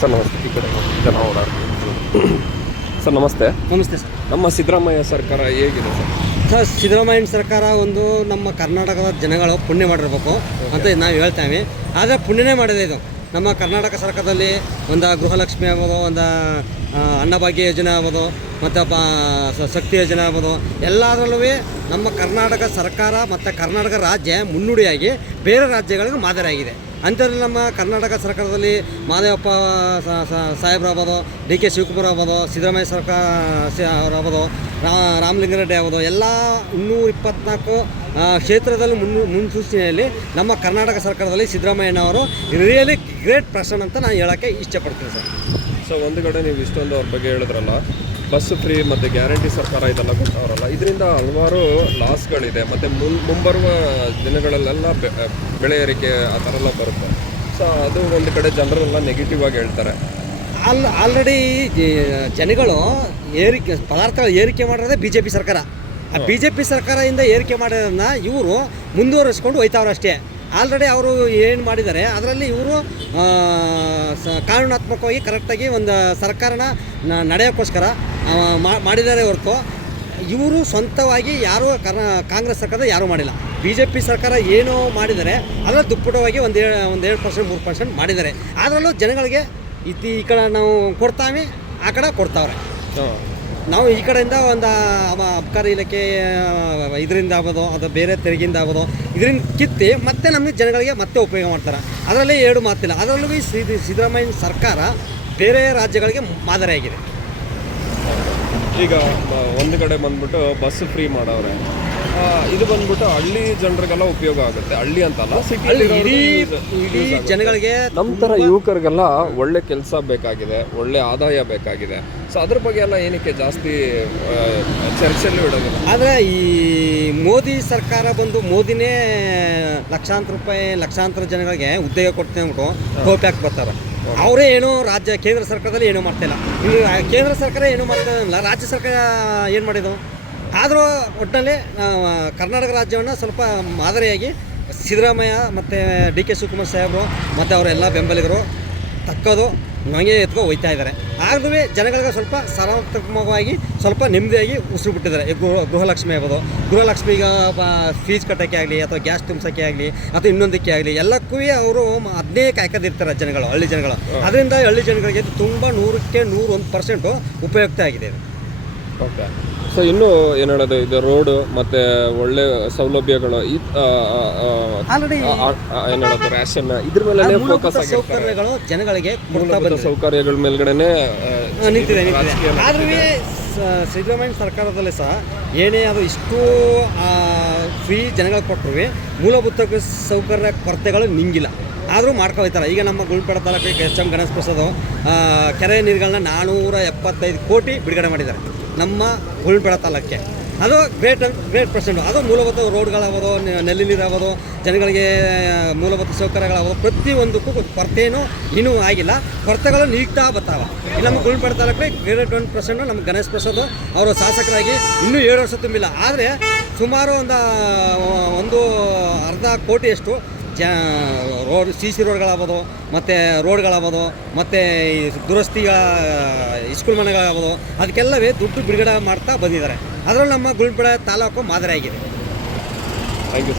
Sir ನಮಸ್ತೆ. ಈ ಕಡೆ ಜನ ಓಡಾಡ್ತೀವಿ ಸರ್ ನಮಸ್ತೆ. ನಮಸ್ತೆ ಸರ್. ನಮ್ಮ ಸಿದ್ದರಾಮಯ್ಯ ಸರ್ಕಾರ ಹೇಗಿದೆ ಸರ್? ಸರ್ ಸಿದ್ದರಾಮಯ್ಯನ ಸರ್ಕಾರ ಒಂದು ನಮ್ಮ ಕರ್ನಾಟಕದ ಜನಗಳು ಪುಣ್ಯ ಮಾಡಿರ್ಬೇಕು ಅಂತ ನಾವು ಹೇಳ್ತೇವೆ ಆದರೆ ಪುಣ್ಯನೇ ಮಾಡಿದೆ ಇದು. ನಮ್ಮ ಕರ್ನಾಟಕ ಸರ್ಕಾರದಲ್ಲಿ ಒಂದು ಗೃಹಲಕ್ಷ್ಮಿ ಆಗ್ಬೋದು ಒಂದು ಅನ್ನಭಾಗ್ಯ ಯೋಜನೆ ಆಗ್ಬೋದು ಮತ್ತು ಬ ಶಕ್ತಿ ಯೋಜನೆ ಆಗ್ಬೋದು. ಎಲ್ಲದರಲ್ಲೂ ನಮ್ಮ ಕರ್ನಾಟಕ ಸರ್ಕಾರ ಮತ್ತು ಕರ್ನಾಟಕ ರಾಜ್ಯ ಮುನ್ನುಡಿಯಾಗಿ ಬೇರೆ ರಾಜ್ಯಗಳಿಗೆ ಮಾದರಿಯಾಗಿದೆ. ಅಂಥದ್ರಲ್ಲಿ ನಮ್ಮ ಕರ್ನಾಟಕ ಸರ್ಕಾರದಲ್ಲಿ ಮಾದೇವಪ್ಪ ಸ- ಸ- ಸಾಹೇಬ್ರು ಆಗ್ಬೋದು ಡಿ ಕೆ ಶಿವಕುಮಾರ್ ಆಗ್ಬೋದು, ಸಿದ್ದರಾಮಯ್ಯ ಸರ್ಕಾರ ಅವರಾಗ್ಬೋದು ರಾಮಲಿಂಗಾರೆಡ್ಡಿ ಆಗ್ಬೋದು, ಎಲ್ಲ ಇನ್ನೂರ ಇಪ್ಪತ್ನಾಲ್ಕು ಕ್ಷೇತ್ರದಲ್ಲಿ ಮುನ್ನು, ಮುನ್ಸೂಚನೆಯಲ್ಲಿ ನಮ್ಮ ಕರ್ನಾಟಕ ಸರ್ಕಾರದಲ್ಲಿ ಸಿದ್ದರಾಮಯ್ಯನವರು ರಿಯಲಿ ಗ್ರೇಟ್ ಪರ್ಸನ್ ಅಂತ ನಾನು ಹೇಳೋಕ್ಕೆ ಇಷ್ಟಪಡ್ತೀನಿ ಸರ್. ಸೊ ಒಂದು ಕಡೆ ನೀವು ಇಷ್ಟೊಂದು ಅವ್ರ ಬಗ್ಗೆ ಹೇಳಿದ್ರಲ್ಲ ಬಸ್ ಫ್ರೀ ಮತ್ತು ಗ್ಯಾರಂಟಿ ಸರ್ಕಾರ ಇದೆಲ್ಲ ಕೊಟ್ಟವರಲ್ಲ ಇದರಿಂದ ಹಲವಾರು ಲಾಸ್ಗಳಿದೆ. ಮತ್ತು ಮುನ್ ಮುಂಬರುವ ದಿನಗಳಲ್ಲೆಲ್ಲ ಬೆಳೆ ಏರಿಕೆ ಆ ಥರ ಎಲ್ಲ ಬರುತ್ತೆ. ಸೊ ಅದು ಒಂದು ಕಡೆ ಜನರೆಲ್ಲ ನೆಗೆಟಿವ್ ಆಗಿ ಹೇಳ್ತಾರೆ. ಅಲ್ಲಿ ಆಲ್ರೆಡಿ ಜನಗಳು ಏರಿಕೆ ಪದಾರ್ಥಗಳ ಏರಿಕೆ ಮಾಡಿರೋದೇ ಬಿ ಜೆ ಪಿ ಸರ್ಕಾರ. ಆ ಬಿ ಜೆ ಪಿ ಸರ್ಕಾರದಿಂದ ಏರಿಕೆ ಮಾಡಿರೋದನ್ನ ಇವರು ಮುಂದುವರಿಸ್ಕೊಂಡು ಹೋಯ್ತಾವ್ರು ಅಷ್ಟೇ. ಆಲ್ರೆಡಿ ಅವರು ಏನು ಮಾಡಿದ್ದಾರೆ ಅದರಲ್ಲಿ ಇವರು ಕಾನೂನಾತ್ಮಕವಾಗಿ ಕರೆಕ್ಟಾಗಿ ಒಂದು ಸರ್ಕಾರನ ನಡೆಯೋಕ್ಕೋಸ್ಕರ ಮಾಡಿದ್ದಾರೆ ಹೊರತು. ಇವರು ಸ್ವಂತವಾಗಿ ಯಾರೂ ಕರ್ನಾ ಕಾಂಗ್ರೆಸ್ ಸರ್ಕಾರ ಯಾರೂ ಮಾಡಿಲ್ಲ. ಬಿ ಜೆ ಪಿ ಸರ್ಕಾರ ಏನು ಮಾಡಿದರೆ ಅದರ ದುಪ್ಪಟವಾಗಿ ಒಂದು ಒಂದು ಎರಡು ಪರ್ಸೆಂಟ್ ಮೂರು ಪರ್ಸೆಂಟ್ ಮಾಡಿದ್ದಾರೆ. ಅದರಲ್ಲೂ ಜನಗಳಿಗೆ ಇತಿ ಈ ಕಡೆ ನಾವು ಕೊಡ್ತಾವೆ ಆ ಕಡೆ ಕೊಡ್ತಾವ್ರೆ. ನಾವು ಈ ಕಡೆಯಿಂದ ಒಂದು ಅಬಕಾರಿ ಇಲಾಖೆ ಇದರಿಂದ ಆಗ್ಬೋದು ಅದು ಬೇರೆ ತೆರಿಗೆಯಿಂದ ಆಗ್ಬೋದು ಇದರಿಂದ ಕಿತ್ತಿ ಮತ್ತೆ ನಮಗೆ ಜನಗಳಿಗೆ ಮತ್ತೆ ಉಪಯೋಗ ಮಾಡ್ತಾರೆ. ಅದರಲ್ಲಿ ಎರಡು ಮಾತಿಲ್ಲ. ಅದರಲ್ಲೂ ಈ ಸಿದ್- ಸಿದ್ದರಾಮಯ್ಯನ ಸರ್ಕಾರ ಬೇರೆ ರಾಜ್ಯಗಳಿಗೆ ಮಾದರಿಯಾಗಿದೆ. ಈಗ ಒಂದು ಕಡೆ ಬಂದ್ಬಿಟ್ಟು ಬಸ್ ಫ್ರೀ ಮಾಡವ್ರೆ. ಇದು ಬಂದ್ಬಿಟ್ಟು ಹಳ್ಳಿ ಜನರಿಗೆಲ್ಲ ಉಪಯೋಗ ಆಗುತ್ತೆ. ಹಳ್ಳಿ ಅಂತಲ್ಲ ಸಿಟಿ ಜನಗಳಿಗೆ ನಮ್ಮ ಥರ ಯುವಕರಿಗೆಲ್ಲ ಒಳ್ಳೆ ಕೆಲಸ ಬೇಕಾಗಿದೆ ಒಳ್ಳೆ ಆದಾಯ ಬೇಕಾಗಿದೆ. ಸೊ ಅದ್ರ ಬಗ್ಗೆ ಎಲ್ಲ ಏನಕ್ಕೆ ಜಾಸ್ತಿ ಚರ್ಚೆಯಲ್ಲಿ ಚರ್ಚೆಲ್ಲೂ ಇಡೋದಿಲ್ಲ? ಆದರೆ ಈ ಮೋದಿ ಸರ್ಕಾರ ಬಂದು ಮೋದಿನೇ ಲಕ್ಷಾಂತರ ರೂಪಾಯಿ ಲಕ್ಷಾಂತರ ಜನಗಳಿಗೆ ಉದ್ಯೋಗ ಕೊಡ್ತೇನೆ ಅಂದ್ಬಿಟ್ಟು ಟೋಪ್ಯಾಕ್ ಬರ್ತಾರೆ. ಅವರೇ ಏನೋ ರಾಜ್ಯ, ಕೇಂದ್ರ ಸರ್ಕಾರದಲ್ಲಿ ಏನೂ ಮಾಡ್ತಿಲ್ಲ ಇಲ್ಲಿ. ಕೇಂದ್ರ ಸರ್ಕಾರ ಏನೂ ಮಾಡ್ತಿಲ್ಲ ರಾಜ್ಯ ಸರ್ಕಾರ ಏನು ಮಾಡಿದ್ದು? ಆದರೂ ಒಟ್ಟಿನಲ್ಲಿ ಕರ್ನಾಟಕ ರಾಜ್ಯವನ್ನು ಸ್ವಲ್ಪ ಮಾದರಿಯಾಗಿ ಸಿದ್ದರಾಮಯ್ಯ ಮತ್ತು ಡಿ ಕೆ ಶಿವಕುಮಾರ್ ಸಾಹೇಬರು ಮತ್ತು ಅವರೆಲ್ಲ ಬೆಂಬಲಿಗರು ತಕ್ಕೋದು. ನಮಗೆ ಎತ್ಕೊ ಹೋಯ್ತಾ ಇದ್ದಾರೆ. ಆದ್ರೂ ಜನಗಳಿಗೆ ಸ್ವಲ್ಪ ಸಕಾರಾತ್ಮಕವಾಗಿ ಸ್ವಲ್ಪ ನೆಮ್ಮದಿಯಾಗಿ ಉಸಿರು ಬಿಟ್ಟಿದ್ದಾರೆ. ಗೃಹ ಗೃಹಲಕ್ಷ್ಮಿ ಆಗ್ಬೋದು. ಗೃಹಲಕ್ಷ್ಮಿ ಈಗ ಫೀಸ್ ಕಟ್ಟೋಕ್ಕೆ ಆಗಲಿ ಅಥವಾ ಗ್ಯಾಸ್ ತುಂಬಿಸೋಕ್ಕೆ ಆಗಲಿ ಅಥವಾ ಇನ್ನೊಂದಕ್ಕೆ ಆಗಲಿ ಎಲ್ಲಕ್ಕೂ ಅವರು ಅದನ್ನೇ ಕಾಯ್ಕೋದಿರ್ತಾರೆ ಜನಗಳು ಹಳ್ಳಿ ಜನಗಳು. ಅದರಿಂದ ಹಳ್ಳಿ ಜನಗಳಿಗೆ ತುಂಬ ನೂರಕ್ಕೆ ನೂರೊಂದು ಪರ್ಸೆಂಟು ಉಪಯುಕ್ತ ಆಗಿದೆ ಓಕೆ ಸೊ ಇನ್ನೂ ಏನು ಹೇಳೋದು? ಇದು ರೋಡು ಮತ್ತು ಒಳ್ಳೆ ಸೌಲಭ್ಯಗಳು ಈ ಆಲ್ರೆಡಿ ಏನು ಹೇಳೋದು? ರ್ಯಾಷನ್ ಇದ್ರ ಮೇಲೆ ಫೋಕಸ್ ಸೌಕರ್ಯಗಳು ಜನಗಳಿಗೆ ಸೌಕರ್ಯಗಳ ಮೇಲ್ಗಡೆನೆ ನಿಂತಿದೆ ನಿಂತಿದೆ. ಆದ್ರೂ ಸಿದ್ದರಾಮಯ್ಯ ಸರ್ಕಾರದಲ್ಲಿ ಸಹ ಏನೇ ಅದು ಇಷ್ಟು ಫ್ರೀ ಜನಗಳಿಗೆ ಕೊಟ್ಟರು ಮೂಲಭೂತ ಸೌಕರ್ಯ ಕೊರತೆಗಳು ನಿಂಗಿಲ್ಲ. ಆದರೂ ಮಾಡ್ಕೊಳ್ತಾರೆ. ಈಗ ನಮ್ಮ ಗುಲ್ಪೇಡ ತಾಲೂಕಿಗೆ ಎಚ್ ಎಂ ಗಣೇಶ್ ಪ್ರಸಾದ್ ಆ, ಕೆರೆ ನೀರುಗಳನ್ನ ನಾನ್ನೂರ ಎಪ್ಪತ್ತೈದು ಕೋಟಿ ಬಿಡುಗಡೆ ಮಾಡಿದ್ದಾರೆ. ನಮ್ಮ ಗುಲ್ಪೇಡ ತಾಲೂಕಿಗೆ ಅದು ಗ್ರೇಟ್ ಗ್ರೇಟ್ ಪರ್ಸೆಂಟ್ ಅದು ಮೂಲಭೂತ ರೋಡ್ಗಳಾಗೋದು ನೆಲ್ಲಿ ನೀರಾಗೋದು, ಜನಗಳಿಗೆ ಮೂಲಭೂತ ಸೌಕರ್ಯಗಳಾಗೋದು ಪ್ರತಿಯೊಂದಕ್ಕೂ ಕೊರತೆಯೂ ಇನ್ನೂ ಆಗಿಲ್ಲ. ಕೊರತೆಗಳು ನೀಗ್ತಾ ಬರ್ತಾವೆ. ಇಲ್ಲಿ ನಮ್ಮ ಗುಲ್ಪೇಡ ತಾಲೂಕಿಗೆ ಗ್ರೇಟ್ ಒನ್ ಪರ್ಸೆಂಟ್ ನಮ್ಮ ಗಣೇಶ್ ಪ್ರಸಾದ್ ಅವರು ಶಾಸಕರಾಗಿ ಇನ್ನೂ ಏಳು ವರ್ಷ ತುಂಬಿಲ್ಲ. ಆದರೆ ಸುಮಾರು ಒಂದು ಒಂದು ಅರ್ಧ ಕೋಟಿಯಷ್ಟು ಜ ರೋಡ್, ಸಿ ಸಿ ರೋಡ್ಗಳಾಗ್ಬೋದು, ಮತ್ತು ರೋಡ್ಗಳಾಗ್ಬೋದು, ಮತ್ತು ಈ ದುರಸ್ತಿಗಳ ಸ್ಕೂಲ್ ಮನೆಗಳಾಗ್ಬೋದು, ಅದಕ್ಕೆಲ್ಲವೇ ದುಡ್ಡು ಬಿಡುಗಡೆ ಮಾಡ್ತಾ ಬಂದಿದ್ದಾರೆ. ಅದರಲ್ಲಿ ನಮ್ಮ ಗುಲ್ಪೇಡ ತಾಲೂಕು ಮಾದರಿಯಾಗಿದೆ. Thank you